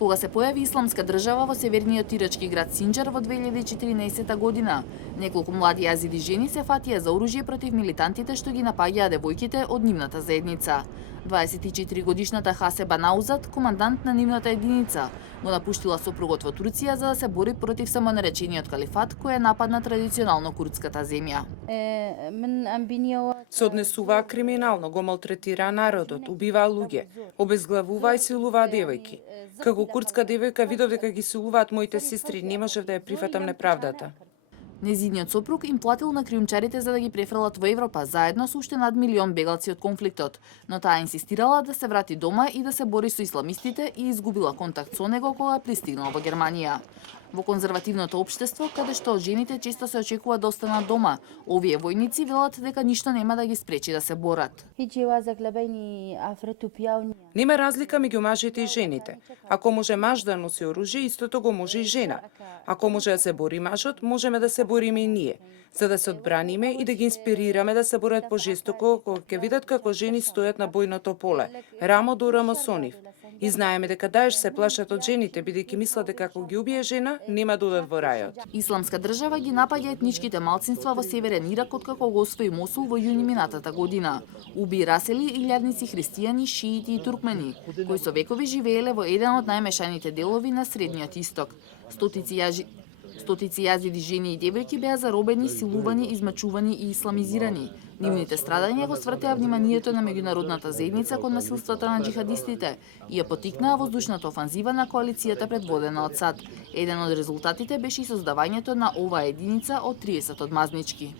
Кога се појави исламска држава во северниот ирачки град Синџар во 2014 година, неколку млади јазиди жени се фатија за оружје против милитантите што ги напаѓаа девојките од нивната заедница. 24 годишната Хасеба Наузат, командант на нивната единица, го напуштила сопругот во Турција за да се бори против самонаречениот калифат кој е напад на традиционално курдската земја. Се однесуваа криминално, го малтретираа народот, убиваа луѓе, обезглавуваа и силуваа девојки. Како курдска девојка видов дека ги силуваат моите сестри, не можев да ја прифатам неправдата. Незиниот сопруг им платил на криумчарите за да ги префрлат во Европа, заедно со уште над 1 милион бегалци од конфликтот, но таа инсистирала да се врати дома и да се бори со исламистите и изгубила контакт со него кога пристигнал во Германија. Во конзервативното општество, каде што од жените често се очекува да останат дома, овие војници велат дека ништо нема да ги спречи да се борат. Нема разлика меѓу мажите и жените. Ако може маж да носи оружје, истото го може и жена. Ако може да се бори мажот, можеме да се бориме и ние, за да се одбраниме и да ги инспирираме да се борат пожестоко кога ќе видат како жени стојат на бојното поле, рамо до рамо со нив. И знаеме дека Даеш се плашат од жените, бидејќи мислат дека ако ги убие жена, нема да одат во рајот. Исламска држава ги напаѓа етничките малцинства во северен Ирак откако го освои Мосул во јуни минатата година. Уби и расели илјадници христијани, шиити и туркмени, кои со векови живееле во еден од најмешаните делови на Средниот Исток. Стотици јазиди жени и девојки беа заробени, силувани, измачувани и исламизирани. Нивните страдања го свртеа вниманието на меѓународната заедница кон насилствата на џихадистите и ја поттикнаа воздушната офанзива на коалицијата предводена од САД. Еден од резултатите беше и создавањето на оваа единица од 30 одмазнички.